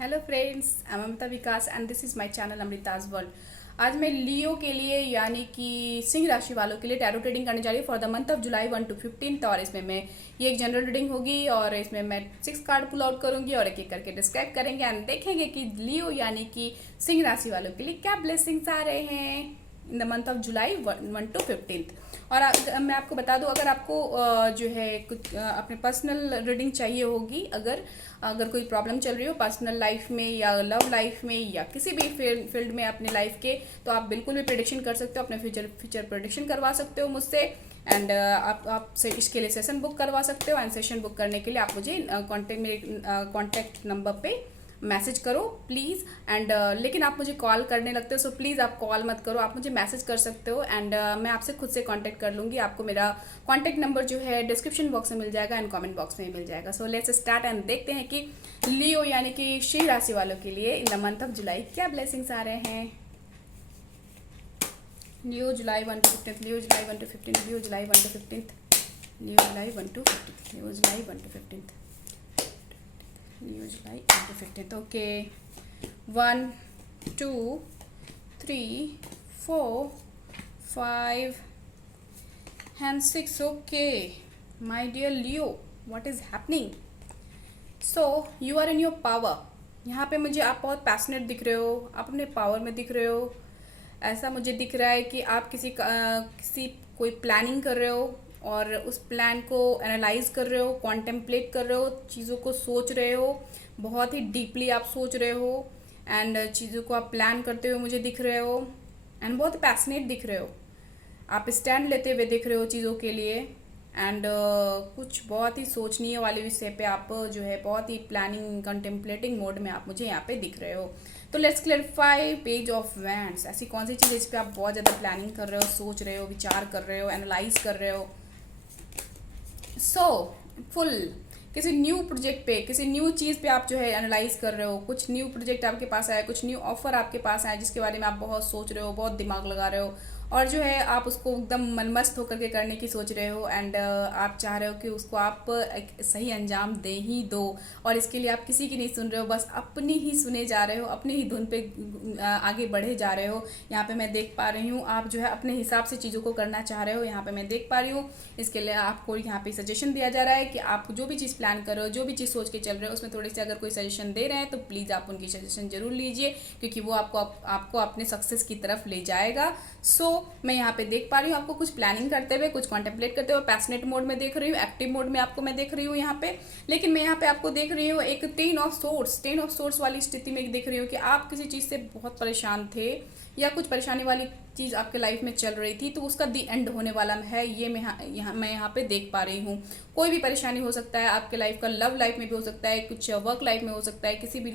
Hello friends, I am Amrita Vikas and this is my channel अमृताज world. आज मैं लियो के लिए यानी कि सिंह राशि वालों के लिए टैरो रीडिंग करने जा रही हूँ for the month of July 1 to 15। और इसमें मैं ये एक जनरल रीडिंग होगी और इसमें मैं 6 कार्ड पुल आउट करूंगी और एक एक करके डिस्क्राइब करेंगे एंड देखेंगे कि लियो यानी कि सिंह राशि वालों के लिए क्या ब्लेसिंग्स आ रहे हैं इन the month of July 1 to 15। और मैं आपको बता दूं, अगर आपको जो है कुछ अपने पर्सनल रीडिंग चाहिए होगी, अगर अगर कोई प्रॉब्लम चल रही हो पर्सनल लाइफ में या लव लाइफ में या किसी भी फील्ड में अपने लाइफ के, तो आप बिल्कुल भी प्रेडिक्शन कर सकते हो, अपने फ्यूचर प्रेडिक्शन करवा सकते हो मुझसे। एंड आप से इसके लिए सेशन बुक करवा सकते हो। एंड सेशन बुक करने के लिए आप मुझे मेरे कॉन्टैक्ट नंबर पे मैसेज करो प्लीज़। एंड लेकिन आप मुझे कॉल करने लगते हो, सो प्लीज़ आप कॉल मत करो, आप मुझे मैसेज कर सकते हो। एंड मैं आपसे खुद से कांटेक्ट कर लूँगी। आपको मेरा कांटेक्ट नंबर जो है डिस्क्रिप्शन बॉक्स में मिल जाएगा एंड कमेंट बॉक्स में मिल जाएगा। सो लेट्स स्टार्ट एंड देखते हैं कि लियो यानी कि सिंह राशि वालों के लिए in the month of July क्या ब्लेसिंग्स आ रहे हैं। Leo July 1 to 15, Leo July 1 to 15, Leo July 1 to 15, Leo July 1 to 15, Leo July 1 to 15, Leo July 1 to 15। Okay, 1 2 3 4 5 and 6। Okay my dear Leo, what is happening? So you are in your power. यहाँ पे मुझे आप बहुत passionate दिख रहे हो, आप अपने पावर में दिख रहे हो। ऐसा मुझे दिख रहा है कि आप किसी कोई प्लानिंग कर रहे हो और उस प्लान को एनालाइज कर रहे हो, कॉन्टेम्पलेट कर रहे हो, चीज़ों को सोच रहे हो, बहुत ही डीपली आप सोच रहे हो। एंड चीज़ों को आप प्लान करते हुए मुझे दिख रहे हो एंड बहुत पैशनेट दिख रहे हो। आप स्टैंड लेते हुए दिख रहे हो चीज़ों के लिए। एंड कुछ बहुत ही सोचनीय वाले विषय पे आप जो है बहुत ही प्लानिंग कंटेम्पलेटिंग मोड में आप मुझे यहाँ पे दिख रहे हो। तो let's clarify page of wands. ऐसी कौन सी चीज़ है इस पर आप बहुत ज़्यादा प्लानिंग कर रहे हो, सोच रहे हो, विचार कर रहे हो, एनालाइज कर रहे हो। सो फुल किसी न्यू प्रोजेक्ट पे, किसी न्यू चीज़ पे आप जो है एनालाइज कर रहे हो। कुछ न्यू प्रोजेक्ट आपके पास आया, कुछ न्यू ऑफर आपके पास आया जिसके बारे में आप बहुत सोच रहे हो, बहुत दिमाग लगा रहे हो और जो है आप उसको एकदम मनमस्त होकर के करने की सोच रहे हो। एंड आप चाह रहे हो कि उसको आप एक सही अंजाम दे ही दो और इसके लिए आप किसी की नहीं सुन रहे हो, बस अपनी ही सुने जा रहे हो, अपनी ही धुन पे आगे बढ़े जा रहे हो। यहाँ पे मैं देख पा रही हूँ आप जो है अपने हिसाब से चीज़ों को करना चाह रहे हो, यहाँ पे मैं देख पा रही हूँ। इसके लिए आपको यहाँ पे सजेशन दिया जा रहा है कि आप जो भी चीज़ प्लान कर रहे हो, जो भी चीज़ सोच के चल रहे हो, उसमें थोड़ी सी अगर कोई सजेशन दे रहे हैं तो प्लीज़ आप उनकी सजेशन जरूर लीजिए, क्योंकि वो आपको अपने सक्सेस की तरफ ले जाएगा। सो मैं यहाँ पे देख पा रही हूँ आपको कुछ प्लानिंग करते हुए, कुछ कॉन्टेम्पलेट करते हुए, पैशनेट मोड में देख रही हूँ, एक्टिव मोड में आपको मैं देख रही हूँ यहाँ पे। लेकिन मैं यहाँ पे आपको देख रही हूँ एक टेन ऑफ सोर्स वाली स्थिति में देख रही हूँ कि आप किसी चीज़ से बहुत परेशान थे या कुछ परेशानी वाली चीज़ आपके लाइफ में चल रही थी, तो उसका दी एंड होने वाला है, ये मैं यहाँ पे देख पा रही हूँ। कोई भी परेशानी हो सकता है आपके लाइफ का, लव लाइफ में भी हो सकता है, कुछ वर्क लाइफ में हो सकता है, किसी भी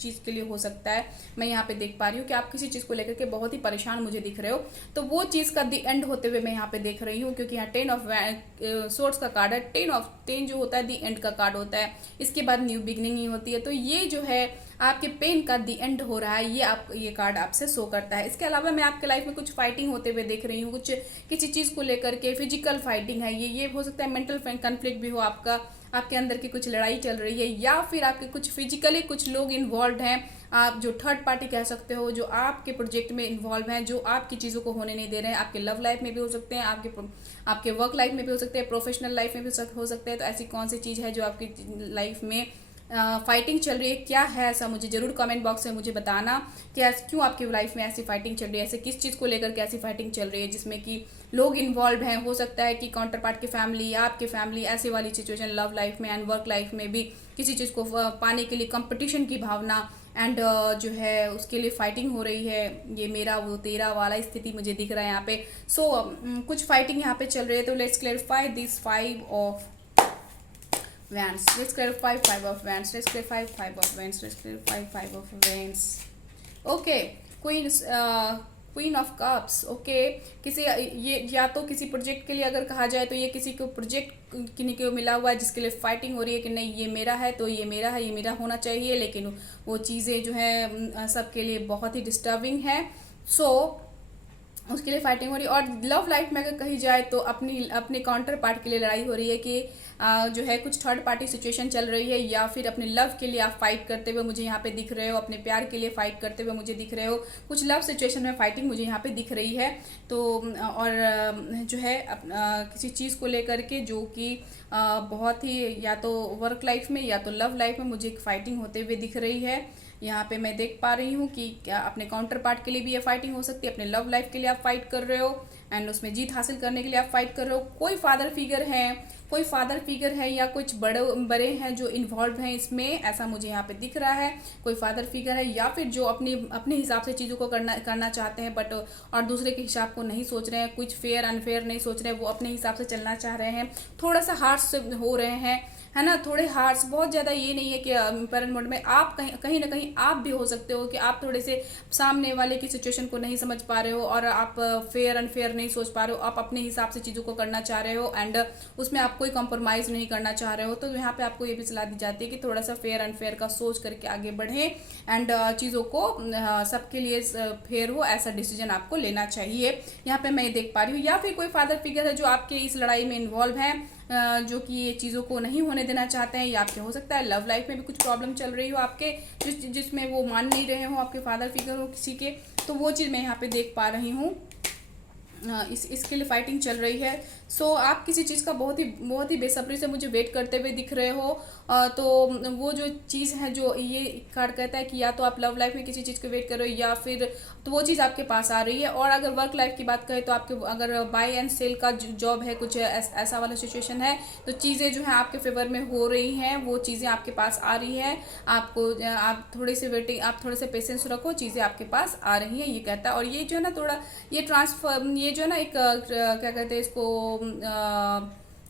चीज़ के लिए हो सकता है। मैं यहाँ पे देख पा रही हूँ कि आप किसी चीज़ को लेकर के बहुत ही परेशान मुझे दिख रहे हो, तो वो चीज़ का दी एंड होते हुए मैं यहाँ पे देख रही हूँ, क्योंकि यहाँ 10 ऑफ सोर्ट्स का कार्ड है। 10 जो होता है दी एंड का कार्ड होता है, इसके बाद न्यू बिगनिंग ही होती है। तो ये जो है आपके पेन का दी एंड हो रहा है, ये कार्ड आपसे शो करता है। इसके अलावा मैं आपके लाइफ में कुछ फाइटिंग होते हुए देख रही हूँ, कुछ किसी चीज़ को लेकर के फिजिकल फाइटिंग है, ये हो सकता है मेंटल कन्फ्लिक्ट भी हो आपका, आपके अंदर की कुछ लड़ाई चल रही है, या फिर आपके कुछ फिजिकली कुछ लोग इन्वॉल्व हैं, आप जो थर्ड पार्टी कह सकते हो, जो आपके प्रोजेक्ट में इन्वॉल्व हैं, जो आपकी चीज़ों को होने नहीं दे रहे हैं। आपके लव लाइफ में भी हो सकते हैं, आपके वर्क लाइफ में भी हो सकते हैं, प्रोफेशनल लाइफ में भी हो सकते हैं। तो ऐसी कौन सी चीज़ है जो आपकी लाइफ में फाइटिंग चल रही है, क्या है ऐसा, मुझे जरूर कमेंट बॉक्स में मुझे बताना कि क्यों आपकी लाइफ में ऐसी फाइटिंग चल रही है, ऐसे किस चीज़ को लेकर के ऐसी फाइटिंग चल रही है जिसमें कि लोग इन्वॉल्व हैं। हो सकता है कि काउंटर पार्ट की फैमिली या आपकी फैमिली, ऐसी वाली सिचुएशन लव लाइफ में एंड वर्क लाइफ में भी किसी चीज़ को पाने के लिए कंपटीशन की भावना एंड जो है उसके लिए फाइटिंग हो रही है। ये मेरा वो तेरा वाला स्थिति मुझे दिख रहा है यहाँ पे। सो कुछ फाइटिंग यहाँ पे चल रही है। तो let's clarify this 5 of Wands. Let's clarify 5 of Wands. Let's clarify 5 of Wands. Let's clarify 5 of Wands. Okay. Queen of cups. Okay, किसी ये या तो किसी प्रोजेक्ट के लिए अगर कहा जाए तो ये किसी को प्रोजेक्ट किन्हीं को मिला हुआ है जिसके लिए फाइटिंग हो रही है कि नहीं ये मेरा है तो ये मेरा है, ये मेरा होना चाहिए, लेकिन वो चीज़ें जो है सबके लिए बहुत ही डिस्टर्बिंग है। सो उसके लिए फाइटिंग हो रही है। और लव लाइफ में अगर कही जाए तो अपने काउंटर पार्ट के लिए लड़ाई हो रही है कि जो है कुछ थर्ड पार्टी सिचुएशन चल रही है, या फिर अपने लव के लिए आप फाइट करते हुए मुझे यहाँ पे दिख रहे हो, अपने प्यार के लिए फाइट करते हुए मुझे दिख रहे हो। कुछ लव सिचुएशन में फाइटिंग मुझे यहाँ पे दिख रही है। तो और जो है किसी चीज़ को लेकर के जो कि बहुत ही या तो वर्क लाइफ में या तो लव लाइफ में मुझे एक फाइटिंग होते हुए दिख रही है। यहाँ पे मैं देख पा रही हूँ कि क्या अपने काउंटर पार्ट के लिए भी ये फाइटिंग हो सकती है, अपने लव लाइफ के लिए आप फाइट कर रहे हो एंड उसमें जीत हासिल करने के लिए आप फाइट कर रहे हो। कोई फादर फिगर है या कुछ बड़े हैं जो इन्वॉल्व हैं इसमें, ऐसा मुझे यहाँ पे दिख रहा है। कोई फादर फिगर है या फिर जो अपने हिसाब से चीज़ों को करना चाहते हैं बट और दूसरे के हिसाब को नहीं सोच रहे हैं, कुछ फेयर अनफेयर नहीं सोच रहे हैं, वो अपने हिसाब से चलना चाह रहे हैं, थोड़ा सा हार्श हो रहे हैं, है ना, थोड़े हार्श। बहुत ज़्यादा ये नहीं है कि पेरेंट मोड में आप कहीं ना कहीं आप भी हो सकते हो कि आप थोड़े से सामने वाले की सिचुएशन को नहीं समझ पा रहे हो और आप फेयर अनफेयर नहीं सोच पा रहे हो, आप अपने हिसाब से चीज़ों को करना चाह रहे हो एंड उसमें आप कोई कॉम्प्रोमाइज़ नहीं करना चाह रहे हो। तो यहाँ पे आपको ये भी सलाह दी जाती है कि थोड़ा सा फेयर अनफेयर का सोच करके आगे बढ़ें एंड चीज़ों को सबके लिए फेयर हो ऐसा डिसीजन आपको लेना चाहिए। यहाँ पे मैं देख पा रही हूँ। या फिर कोई फादर फिगर है जो आपके इस लड़ाई में इन्वॉल्व है, जो कि ये चीज़ों को नहीं होने देना चाहते हैं, या आपके हो सकता है लव लाइफ में भी कुछ प्रॉब्लम चल रही हो आपके, जिसमें वो मान नहीं रहे हो, आपके फादर फिगर हो किसी के। तो वो चीज़ मैं यहाँ पे देख पा रही हूँ। इसके लिए फाइटिंग चल रही है। सो आप किसी चीज़ का बहुत ही बेसब्री से मुझे वेट करते हुए दिख रहे हो। तो वो जो चीज़ है जो ये कार्ड कहता है कि या तो आप लव लाइफ में किसी चीज़ को वेट करो या फिर तो वो चीज़ आपके पास आ रही है। और अगर वर्क लाइफ की बात करें तो आपके अगर बाय एंड सेल का जॉब है, कुछ ऐसा वाला सिचुएशन है, तो चीज़ें जो है आपके फेवर में हो रही हैं, वो चीज़ें आपके पास आ रही है। आप थोड़ी सी वेटिंग, आप थोड़े से पेशेंस रखो, चीज़ें आपके पास आ रही हैं, ये कहता है। और ये जो है ना थोड़ा ये ट्रांसफर, ये जो है ना एक क्या कहते हैं इसको,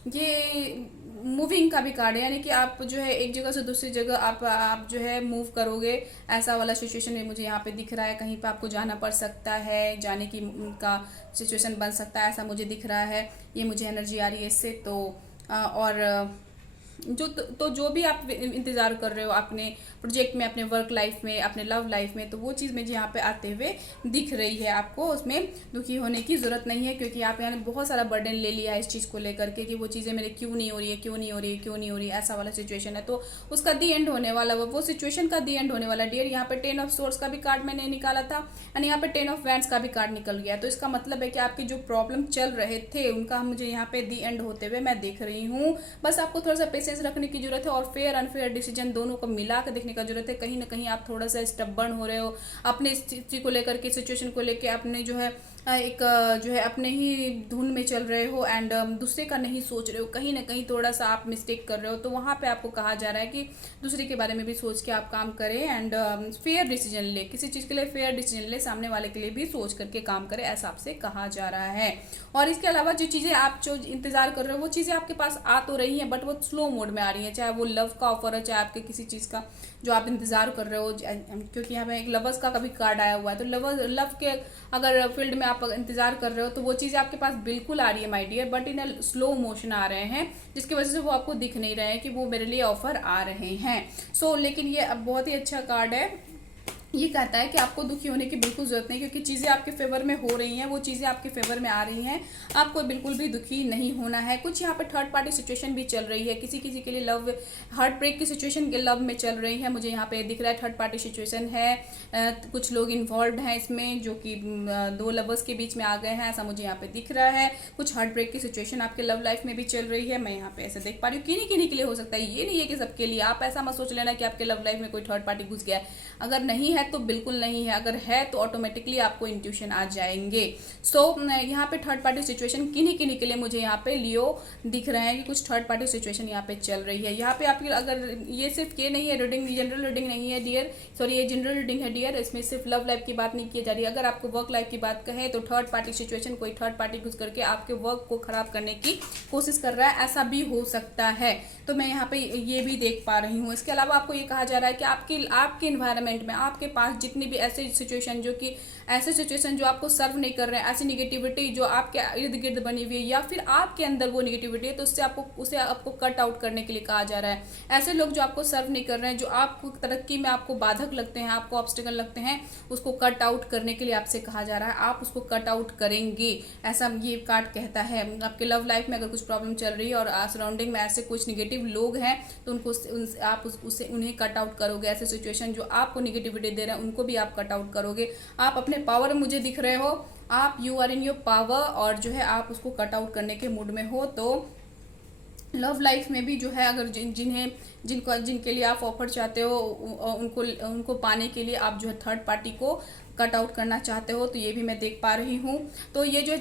ये मूविंग का भी कार्ड है, यानी कि आप जो है एक जगह से दूसरी जगह आप जो है मूव करोगे, ऐसा वाला सिचुएशन भी मुझे यहाँ पे दिख रहा है। कहीं पे आपको जाना पड़ सकता है, जाने की का सिचुएशन बन सकता है, ऐसा मुझे दिख रहा है। ये मुझे एनर्जी आ रही है इससे। तो और जो भी आप इंतज़ार कर रहे हो अपने प्रोजेक्ट में, अपने वर्क लाइफ में, अपने लव लाइफ में, तो वो चीज़ मुझे यहाँ पे आते हुए दिख रही है। आपको उसमें दुखी होने की ज़रूरत नहीं है, क्योंकि आप यहाँ बहुत सारा बर्डन ले लिया है इस चीज़ को लेकर के कि वो चीज़ें मेरे क्यों नहीं हो रही है, ऐसा वाला सिचुएशन है। तो उसका दी एंड होने वाला, वो सिचुएशन का दी एंड होने वाला डियर। यहाँ पे 10 ऑफ सोर्स का भी कार्ड मैंने निकाला था एंड यहाँ पे 10 ऑफ वैंड्स का भी कार्ड निकल गया। तो इसका मतलब है कि आपके जो प्रॉब्लम चल रहे थे उनका मुझे यहाँ पे दी एंड होते हुए मैं देख रही हूँ। बस आपको थोड़ा सा पेशेंस रखने की जरूरत है और फेयर अनफेयर डिसीजन दोनों को मिला कर देखने का जरूरत है। कहीं ना कहीं आप थोड़ा सा स्टबर्न हो रहे हो अपने स्थिति को लेकर के, सिचुएशन को लेकर, अपने जो है एक जो है अपने ही धुन में चल रहे हो एंड दूसरे का नहीं सोच रहे हो। कहीं ना कहीं थोड़ा सा आप मिस्टेक कर रहे हो। तो वहाँ पे आपको कहा जा रहा है कि दूसरे के बारे में भी सोच के आप काम करें एंड फेयर डिसीजन ले, किसी चीज़ के लिए फेयर डिसीजन ले, सामने वाले के लिए भी सोच करके काम करें, ऐसा आपसे कहा जा रहा है। और इसके अलावा जो चीज़ें आप जो इंतजार कर रहे हो वो चीज़ें आपके पास आ तो रही हैं बट वो स्लो मोड में आ रही हैं, चाहे वो लव का ऑफर है, चाहे आपके किसी चीज़ का जो आप इंतजार कर रहे हो। क्योंकि यहाँ पे एक लवर्स का कभी कार्ड आया हुआ है, तो लव के अगर फील्ड में आप इंतजार कर रहे हो तो वो चीज़ें आपके पास बिल्कुल आ रही है my dear, but in slow motion आ रहे हैं, जिसकी वजह से वो आपको दिख नहीं रहे हैं कि वो मेरे लिए ऑफर आ रहे हैं। लेकिन ये अब बहुत ही अच्छा कार्ड है। ये कहता है कि आपको दुखी होने की बिल्कुल ज़रूरत नहीं, क्योंकि चीज़ें आपके फेवर में हो रही हैं, वो चीज़ें आपके फेवर में आ रही हैं, आपको बिल्कुल भी दुखी नहीं होना है। कुछ यहाँ पे थर्ड पार्टी सिचुएशन भी चल रही है, किसी किसी के लिए लव हार्ट ब्रेक की सिचुएशन के लव में चल रही है, मुझे यहाँ पे दिख रहा है थर्ड पार्टी सिचुएशन है। कुछ लोग इन्वॉल्व हैं इसमें जो कि दो लवर्स के बीच में आ गए हैं, ऐसा मुझे यहाँ पे दिख रहा है। कुछ हार्ट ब्रेक की सिचुएशन आपके लव लाइफ में भी चल रही है, मैं यहाँ पे ऐसे देख पा रही हूँ। किन्हीं के लिए हो सकता है, ये नहीं है कि सबके लिए। आप ऐसा मत सोच लेना कि आपके लव लाइफ में कोई थर्ड पार्टी घुस गया है, अगर नहीं है तो बिल्कुल नहीं है, अगर है तो ऑटोमेटिकली आपको इंट्यूशन आ जाएंगे। यहाँ पे थर्ड पार्टी सिचुएशन किन्हीं के लिए मुझे यहाँ पे लियो दिख रहे हैं कि कुछ थर्ड पार्टी सिचुएशन यहाँ पे चल रही है। यहाँ पे आपकी अगर ये सिर्फ ये नहीं है रीडिंग, जनरल रीडिंग नहीं है डियर, सॉरी ये जनरल रीडिंग है डियर, इसमें सिर्फ लव लाइफ की बात नहीं की जा रही है। अगर आपको वर्क लाइफ की बात कहें तो थर्ड पार्टी सिचुएशन, कोई थर्ड पार्टी घुस करके आपके वर्क को खराब करने की कोशिश कर रहा है, ऐसा भी हो सकता है। तो मैं यहाँ पे ये भी देख पा रही हूँ। इसके अलावा आपको ये कहा जा रहा है कि आपके इन्वायरमेंट में, आपके पास जितनी भी ऐसे सिचुएशन जो आपको सर्व नहीं कर रहे हैं, ऐसी निगेटिविटी जो आपके इर्द गिर्द बनी हुई है या फिर आपके अंदर वो निगेटिविटी है, तो उसे आपको कट आउट करने के लिए कहा जा रहा है। ऐसे लोग जो आपको सर्व नहीं कर रहे हैं, जो आपको तरक्की में आपको बाधक लगते हैं, आपको ऑब्स्टिकल लगते हैं, उसको कट आउट करने के लिए आपसे कहा जा रहा है। आप उसको कट आउट करेंगे, ऐसा ये कार्ड कहता है। आपके लव लाइफ में अगर कुछ प्रॉब्लम चल रही है और सराउंडिंग में ऐसे कुछ निगेटिव लोग हैं, तो आप उन्हें कट आउट करोगे। ऐसे सिचुएशन जो आपको निगेटिविटी दे रहे हैं उनको भी आप कट आउट करोगे। आप अपने पावर में मुझे दिख रहे हो, आप you are in your power, और जो है आप उसको कट आउट करने के मूड में हो। तो लव लाइफ में भी जो है अगर जिनके लिए आप ऑफर चाहते हो, उनको पाने के लिए आप जो है थर्ड पार्टी को कट आउट करना चाहते हो, तो ये भी मैं देख पा रही हूँ। तो ये जो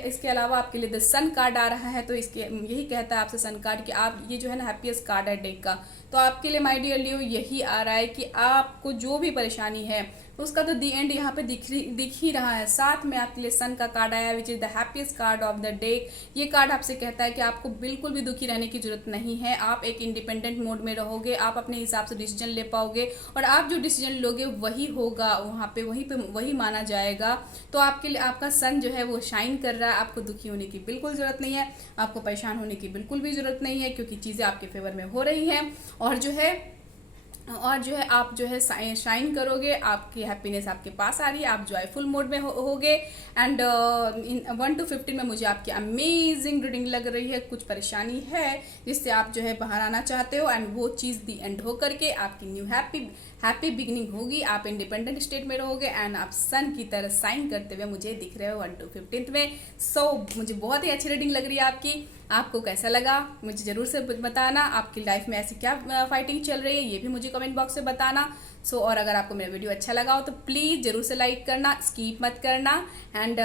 इसके अलावा आपके लिए द सन कार्ड आ रहा है, तो इसके यही कहता है आपसे सन कार्ड कि आप ये जो है ना हैप्पीएस्ट कार्ड है डेक का। तो आपके लिए माय डियर लियो यही आ रहा है कि आपको जो भी परेशानी है उसका तो दी एंड यहाँ पे दिख ही रहा है। साथ में आपके लिए सन का कार्ड आया which is the happiest card of the deck. ये कार्ड आपसे कहता है कि आपको बिल्कुल भी दुखी रहने की जरूरत नहीं है। आप एक इंडिपेंडेंट मोड में रहोगे, आप अपने हिसाब से डिसीजन ले पाओगे और आप जो डिसीजन लोगे वही होगा, वहाँ पे वही माना जाएगा। तो आपके लिए आपका सन जो है वो शाइन कर रहा है। आपको दुखी होने की बिल्कुल जरूरत नहीं है, आपको परेशान होने की बिल्कुल भी जरूरत नहीं है, क्योंकि चीज़ें आपके फेवर में हो रही हैं। और जो है आप जो है शाइन करोगे, आपकी हैप्पीनेस आपके पास आ रही है, आप जॉयफुल मोड में होगे। एंड इन 1 to 15 में मुझे आपकी अमेजिंग रीडिंग लग रही है। कुछ परेशानी है जिससे आप जो है बाहर आना चाहते हो, एंड वो चीज़ दी एंड हो करके आपकी न्यू हैप्पी बिगिनिंग होगी। आप इंडिपेंडेंट स्टेट में रहोगे एंड आप सन की तरह साइन करते हुए मुझे दिख रहे हो 1 to 15 में। मुझे बहुत ही अच्छी रीडिंग लग रही है आपकी। आपको कैसा लगा मुझे ज़रूर से बताना। आपकी लाइफ में ऐसी क्या फाइटिंग चल रही है ये भी मुझे कमेंट बॉक्स में बताना। और अगर आपको मेरा वीडियो अच्छा लगा हो तो प्लीज़ ज़रूर से लाइक करना, स्किप मत करना, एंड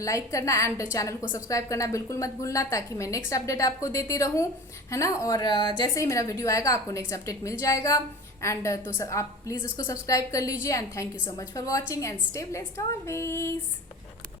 लाइक करना, एंड चैनल को सब्सक्राइब करना बिल्कुल मत भूलना, ताकि मैं नेक्स्ट अपडेट आपको देती रहूँ, है ना। और जैसे ही मेरा वीडियो आएगा आपको नेक्स्ट अपडेट मिल जाएगा। एंड तो आप प्लीज़ उसको सब्सक्राइब कर लीजिए। And thank you so much for watching and stay blessed always.